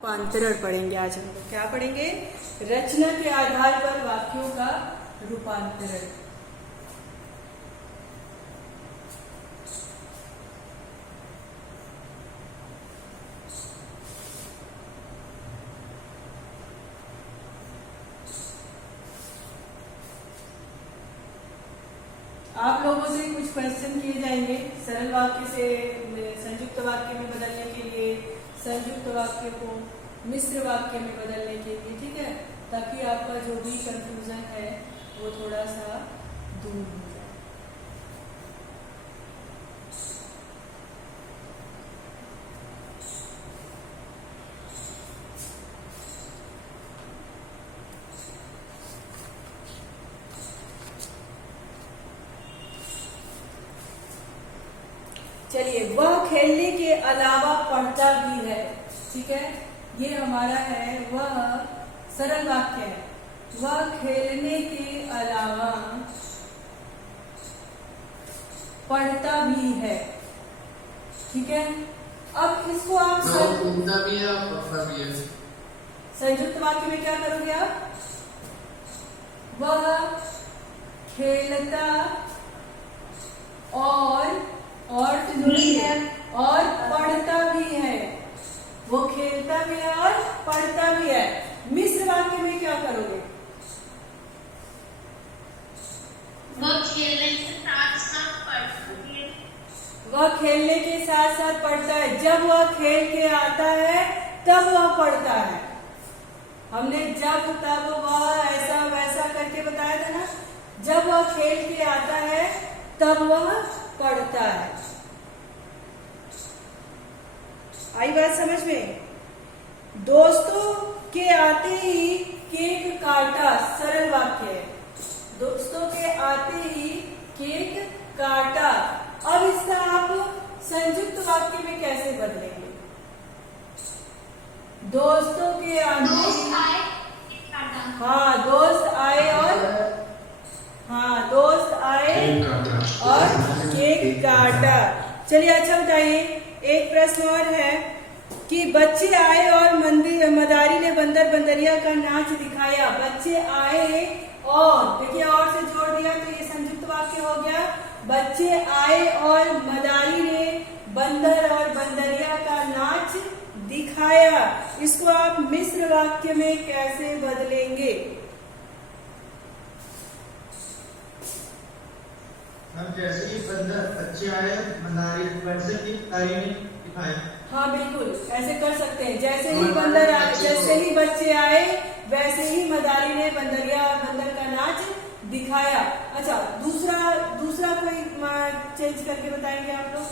रूपांतरण पढ़ेंगे। आज हम लोग क्या पढ़ेंगे? रचना के आधार पर वाक्यों का रूपांतरण। आप लोगों से कुछ क्वेश्चन किए जाएंगे सरल वाक्य से संयुक्त वाक्य में बदलने के लिए, संयुक्त वाक्य को मिश्र वाक्य में बदलने के लिए, ठीक है, ताकि आपका जो भी कंफ्यूजन है वो थोड़ा सा दूर हो जाए। चलिए, वह खेलने के अलावा पढ़ता भी है, ठीक है, ये हमारा है, वह सरल वाक्य है। वह खेलने के अलावा पढ़ता भी है, ठीक है। अब इसको आप संयुक्त वाक्य में क्या करोगे आप? वह खेलता और पढ़ता भी है, वो खेलता भी है और पढ़ता भी है। मिश्र वाक्य में क्या करोगे? वह खेलने के साथ साथ पढ़ता है। वह खेलने के साथ साथ पढ़ता है। जब वह खेल के आता है तब वह पढ़ता है। हमने जब तब वह ऐसा वैसा करके बताया था ना। जब वह खेल के आता है तब वह पढ़ता है। आई बात समझ में? दोस्तों के आते ही केक काटा, सरल वाक्य है। दोस्तों के आते ही केक काटा। अब इसका आप संयुक्त वाक्य में कैसे बदलेंगे? दोस्तों के आते ही, हाँ, दोस्त आए और दोस्त आए और केक काटा। चलिए, अच्छा बताइए, एक प्रश्न और है कि बच्चे आए और मदारी ने बंदर बंदरिया का नाच दिखाया। बच्चे आए और, देखिए, और से जोड़ दिया तो ये संयुक्त वाक्य हो गया। बच्चे आए और मदारी ने बंदर और बंदरिया का नाच दिखाया। इसको आप मिश्र वाक्य में कैसे बदलेंगे? हम जैसे ही बच्चे आए मदारी ने दिखाया। हाँ, बिल्कुल ऐसे कर सकते हैं। जैसे ही बंदर आए, जैसे ही बच्चे आए वैसे ही मदारी ने बंदरिया और बंदर का नाच दिखाया। अच्छा, दूसरा कोई चेंज करके बताएंगे आप लोग?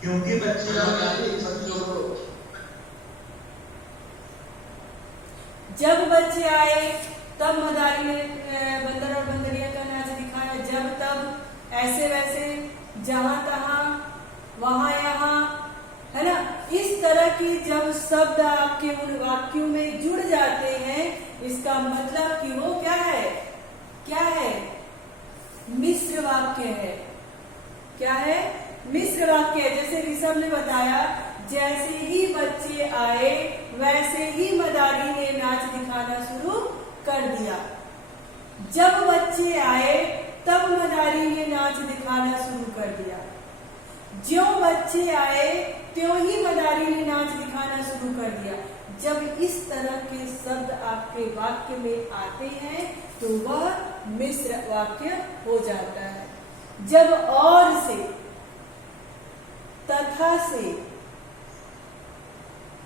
क्योंकि बच्चे जब बच्चे आए तब मदारी ने बंदर और बंदरिया का नाच दिखाया। जब तब, ऐसे वैसे, जहां तहां, वहां यहां, है ना। इस तरह की जब शब्द आपके उन वाक्यों में जुड़ जाते हैं, इसका मतलब कि वो क्या है? क्या है? मिश्र वाक्य है। क्या है? मिश्र वाक्य है। जैसे ऋषभ ने बताया, जैसे ही बच्चे आए वैसे ही मदारी ने नाच दिखाना शुरू कर दिया। जब बच्चे आए तब मदारी ने नाच दिखाना शुरू कर दिया। ज्यों बच्चे आए त्यों ही मदारी ने नाच दिखाना शुरू कर दिया। जब इस तरह के शब्द आपके वाक्य में आते हैं तो वह मिश्र वाक्य हो जाता है। जब और से, तथा से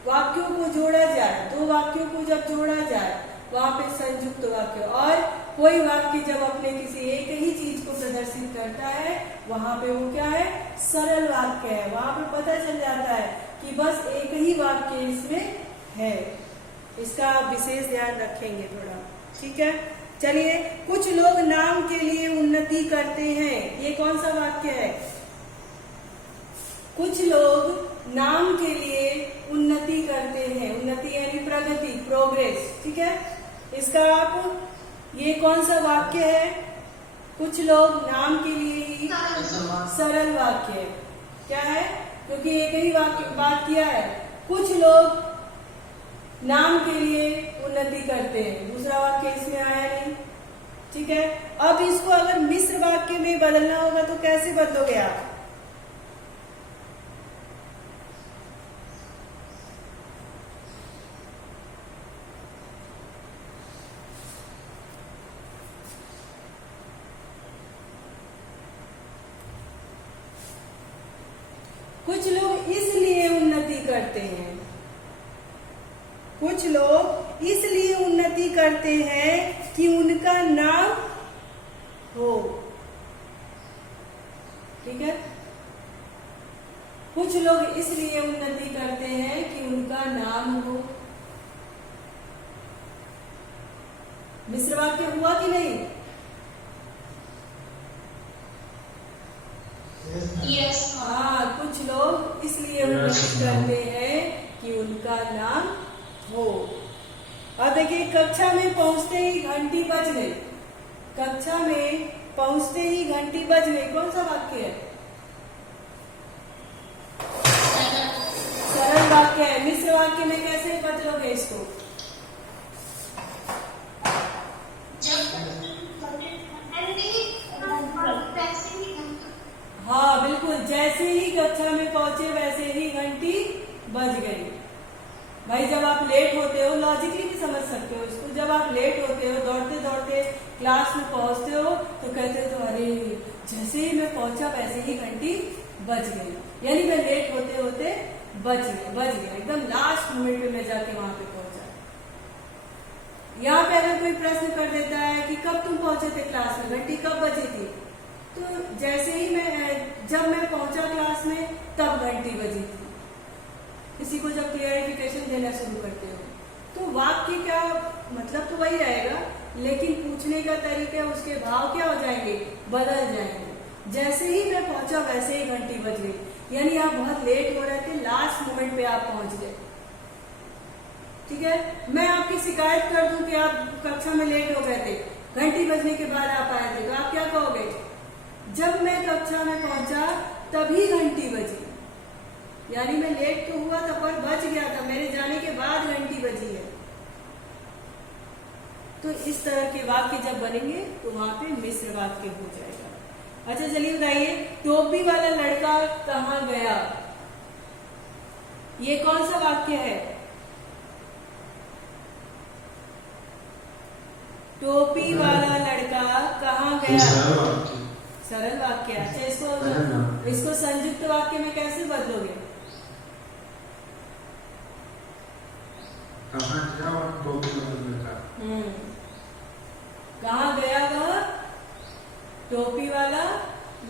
वाक्यों को जोड़ा जाए, दो वाक्यों को जब जोड़ा जाए वहां पे संयुक्त वाक्य। और कोई वाक्य जब अपने किसी एक ही चीज को प्रदर्शित करता है वहां पे वो क्या है? सरल वाक्य है। वहां पे पता चल जाता है कि बस एक ही वाक्य इसमें है। इसका आप विशेष ध्यान रखेंगे थोड़ा, ठीक है। चलिए, कुछ लोग नाम के लिए उन्नति करते हैं। ये कौन सा वाक्य है? कुछ लोग नाम के लिए उन्नति करते हैं। उन्नति यानी प्रगति, प्रोग्रेस, ठीक है। इसका आप, ये कौन सा वाक्य है? कुछ लोग नाम के लिए ही सरल सरल वाक्य क्या है, क्योंकि एक ही वाक्य बात किया है। कुछ लोग नाम के लिए उन्नति करते हैं, दूसरा वाक्य इसमें आया नहीं। ठीक है, अब इसको अगर मिश्र वाक्य में बदलना होगा तो कैसे बदलोगे आप? कुछ लोग इसलिए उन्नति करते हैं, कुछ लोग इसलिए उन्नति करते हैं कि उनका नाम हो। ठीक है, कुछ लोग इसलिए उन्नति करते हैं कि उनका नाम हो। मिश्र वाक्य हुआ कि नहीं? यस हाँ, कुछ लोग इसलिए उन्नति करते हैं कि उनका नाम हो। और देखिए, कक्षा में पहुंचते ही घंटी बज गई। कक्षा में पहुंचते ही घंटी बज गई, कौन सा वाक्य है? सरल वाक्य है। मिश्र वाक्य में कैसे बदलोगे इसको? हाँ बिल्कुल, जैसे ही कक्षा में पहुंचे वैसे ही घंटी बज गई। भाई जब आप लेट होते हो, लॉजिकली भी समझ सकते हो इसको, जब आप लेट होते हो, दौड़ते दौड़ते क्लास में पहुंचते हो तो कहते हो तो अरे जैसे ही मैं पहुंचा वैसे ही घंटी बज गई, यानी मैं लेट होते होते बज गया, एकदम लास्ट मोमेंट पे मैं जाके वहां पे पहुंचा। यहाँ पे अगर कोई प्रश्न कर देता है कि कब तुम पहुंचे थे क्लास में, घंटी कब बजी थी, तो जैसे ही जब मैं पहुंचा क्लास में तब घंटी बजी थी। किसी को जब क्लियरिफिकेशन देना शुरू करते हो तो वाक्य क्या मतलब तो वही रहेगा, लेकिन पूछने का तरीका, उसके भाव क्या हो जाएंगे, बदल जाएंगे। जैसे ही मैं पहुंचा वैसे ही घंटी बज गई, यानी आप बहुत लेट हो रहे थे, लास्ट मोमेंट पे आप पहुंच गए। ठीक है, मैं आपकी शिकायत कर दूं कि आप कक्षा में लेट हो गए थे, घंटी बजने के बाद आप आए थे, तो आप क्या कहोगे? जब मैं कक्षा में पहुंचा तभी घंटी बजी, यानी मैं लेट तो हुआ था पर बच गया था, मेरे जाने के बाद घंटी बजी है। तो इस तरह के वाक्य जब बनेंगे तो वहां पे मिश्र वाक्य हो जाएगा। अच्छा चलिए बताइए, टोपी वाला लड़का कहाँ गया, ये कौन सा वाक्य है? टोपी वाला लड़का कहाँ गया, सरल वाक्य। अच्छा इसको संयुक्त वाक्य में कैसे बदलोगे? कहाँ गया और टोपी वाला लड़का, कहाँ गया वह टोपी वाला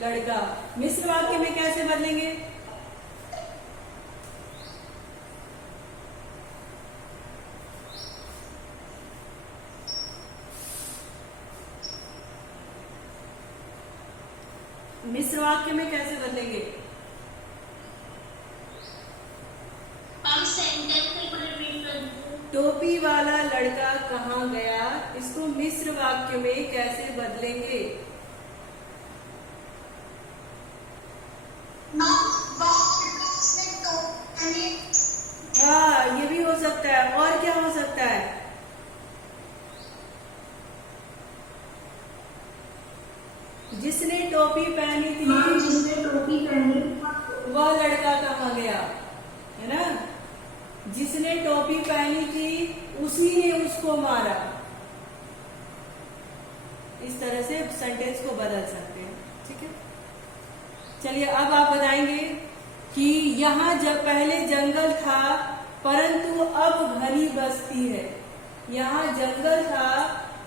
लड़का। मिश्र वाक्य में कैसे बदलेंगे? मिश्र वाक्य में कैसे बदलेंगे? हम सेंटेंस को रिपीट कर दो। टोपी वाला लड़का कहाँ गया, इसको मिश्र वाक्य में कैसे बदलेंगे? हाँ, ये भी हो सकता है। और क्या हो सकता है? जिसने टोपी पहनी थी, वह लड़का कहाँ गया, है ना? जिसने टोपी पहनी थी उसी ने उसको मारा। इस तरह से सेंटेंस को बदल सकते हैं। ठीक है, चलिए अब आप बताएंगे कि यहाँ जब पहले जंगल था परंतु अब घनी बस्ती है। यहाँ जंगल था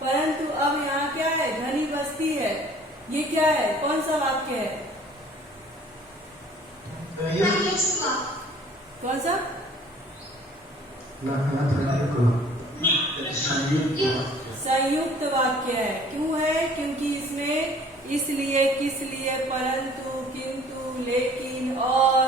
परंतु अब यहाँ क्या है, घनी बस्ती है। ये क्या है, कौन सा वाक्य है? कौन सा? संयुक्त वाक्य है। क्यों है? क्योंकि इसमें इसलिए, किस लिए, परंतु, किंतु, लेकिन, और,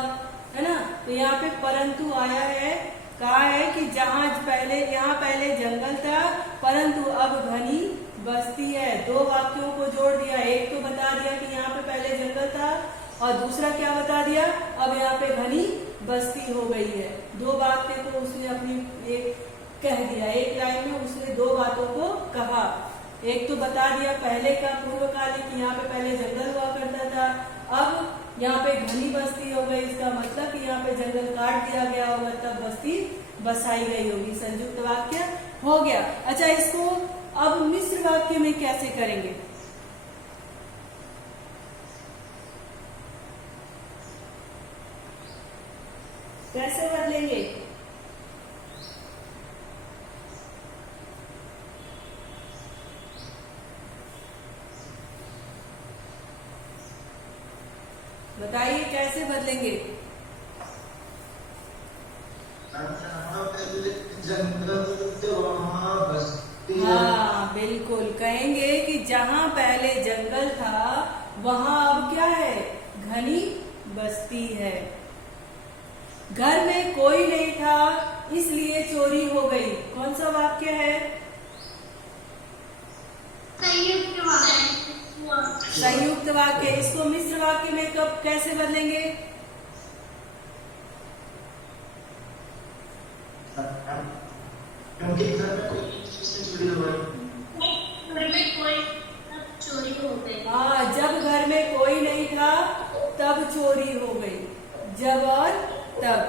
है ना? तो यहाँ पे परंतु आया है। कहा है कि जहाँ पहले, यहाँ पहले जंगल था परंतु अब घनी बस्ती है। दो वाक्यों को जोड़ दिया, एक तो बता दिया कि यहाँ पे पहले जंगल था और दूसरा क्या बता दिया, अब यहाँ पे घनी बस्ती हो गई है। दो बातें तो उसने अपनी एक कह दिया, एक लाइन में उसने दो बातों को कहा। एक तो बता दिया पहले का पूर्वकालिक कि यहाँ पे पहले जंगल हुआ करता था, अब यहाँ पे घनी बस्ती हो गई। इसका मतलब कि यहाँ पे जंगल काट दिया गया होगा तब बस्ती बसाई गई होगी। संयुक्त वाक्य हो गया। अच्छा, इसको अब मिश्र वाक्य में कैसे करेंगे? कैसे बदलेंगे? बताइए कैसे बदलेंगे? हाँ बिल्कुल, कहेंगे कि जहाँ पहले जंगल था वहाँ अब क्या है, घनी बस्ती है। घर में कोई नहीं था इसलिए चोरी हो गई। कौन सा वाक्य है? संयुक्त वाक्य। संयुक्त वाक्य। इसको मिश्र वाक्य में कब कैसे बदलेंगे? क्योंकि घर में कोई चीज से चोरी हो गई। घर में कोई चोरी हो गई। हाँ, जब घर में कोई नहीं था तब चोरी हो गई। जब और तब।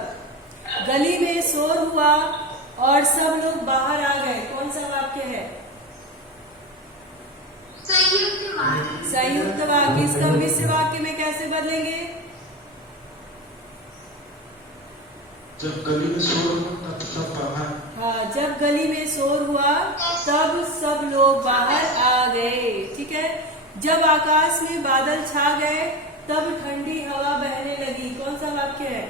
गली में शोर हुआ और सब लोग बाहर आ गए। कौन सा वाक्य है? संयुक्त वाक्य। संयुक्त वाक्य। इसका मिश्र वाक्य में कैसे बदलेंगे? जब गली में शोर हुआ तब सब बाहर। हाँ, जब गली में शोर हुआ तब सब लोग बाहर आ गए। ठीक है। जब आकाश में बादल छा गए तब ठंडी हवा बहने लगी। कौन सा वाक्य है?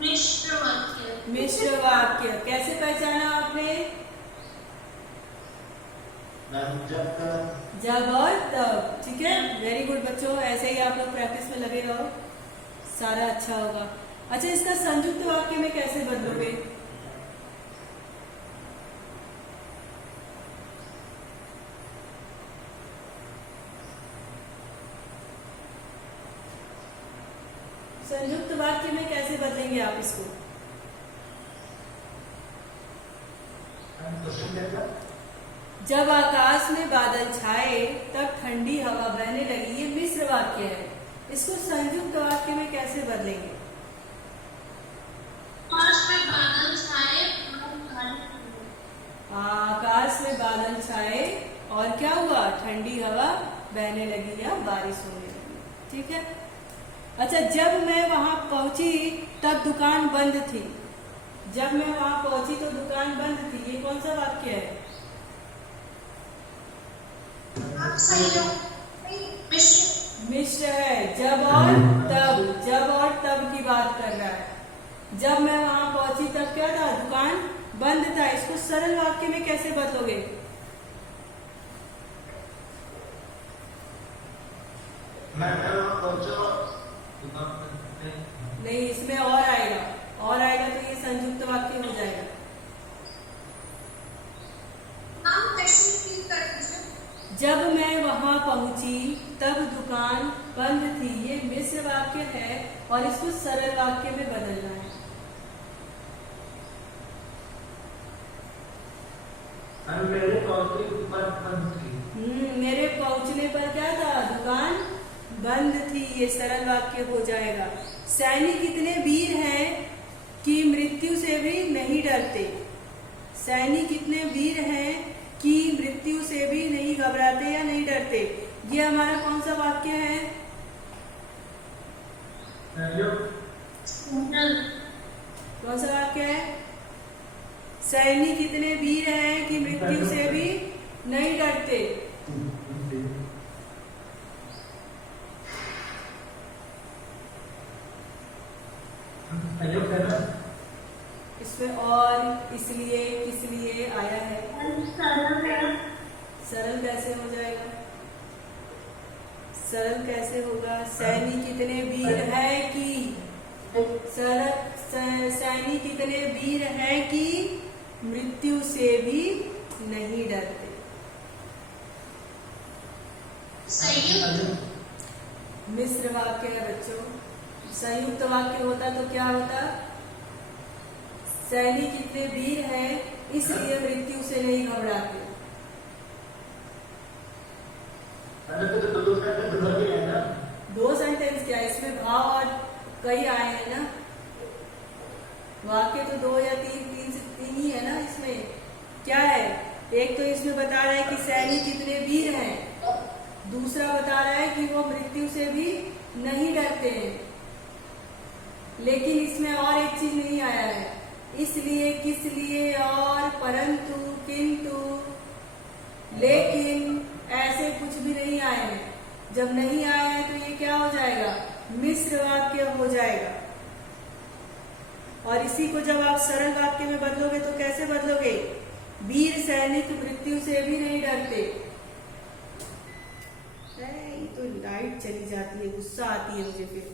मिश्र वाक्य। मिश्र वाक्य। कैसे पहचाना आपने? जब और तब। ठीक है, वेरी गुड बच्चों, ऐसे ही आप लोग प्रैक्टिस में लगे रहो, सारा अच्छा होगा। अच्छा, इसका संयुक्त वाक्य में कैसे बदलोगे? संयुक्त वाक्य में कैसे बदलेंगे आप इसको? जब आकाश में बादल छाए तब ठंडी हवा बहने लगी। ये मिश्र वाक्य है। इसको संयुक्त वाक्य में कैसे बदलेंगे? आकाश में बादल छाए। आकाश में बादल छाए और क्या हुआ, ठंडी हवा बहने लगी या बारिश होने लगी। ठीक है। अच्छा, जब मैं वहां पहुंची तब दुकान बंद थी। जब मैं वहां पहुंची तो दुकान बंद थी। ये कौन सा वाक्य है? मिश्र है। जब और तब। जब और तब की बात कर रहा है। जब मैं वहां पहुंची तब क्या था, दुकान बंद था। इसको सरल वाक्य में कैसे बदलोगे? मैं वहां पहुंचा। नहीं, इसमें और आएगा तो ये संयुक्त वाक्य हो जाएगा। जब मैं वहां पहुंची तब दुकान बंद थी। ये मिश्र वाक्य है और इसको सरल वाक्य में बदलना है। मेरे पहुंचने पर बंद थी। मेरे पहुंचने पर क्या था, दुकान बंद थी। ये सरल वाक्य हो जाएगा। सैनिक इतने वीर हैं कि मृत्यु से भी नहीं डरते। सैनिक इतने वीर हैं कि मृत्यु से भी नहीं घबराते या नहीं डरते। ये हमारा कौन सा वाक्य है? कौन सा वाक्य है? सैनिक इतने वीर हैं कि मृत्यु से भी नहीं डरते। इसमें और, इसलिए, किस लिए आया है। सरल कैसे हो जाएगा? सरल कैसे होगा? सैनिक इतने वीर है कि, सैनिक इतने वीर है कि मृत्यु से भी नहीं डरते। संयुक्त मिश्र वाक्य है बच्चों। संयुक्त वाक्य होता तो क्या होता? सैनिक इतने वीर हैं इसलिए मृत्यु से नहीं घबराते। दो सेंटेंस क्या है इसमें? भाव और कई आए हैं ना, वाक्य तो 2 या 3 ही है ना। इसमें क्या है? एक तो इसमें बता रहा है कि सैनिक कितने वीर हैं, दूसरा बता रहा है कि वो मृत्यु से भी नहीं डरते हैं। लेकिन इसमें और एक चीज नहीं आया है, इसलिए, किस लिए, और, परंतु, किंतु, लेकिन, ऐसे कुछ भी नहीं आए हैं। जब नहीं आया है तो ये क्या हो जाएगा? मिश्र वाक्य हो जाएगा। और इसी को जब आप सरल वाक्य में बदलोगे तो कैसे बदलोगे? वीर सैनिक मृत्यु से भी नहीं डरते। ये तो लाइट चली जाती है, गुस्सा आती है मुझे फिर।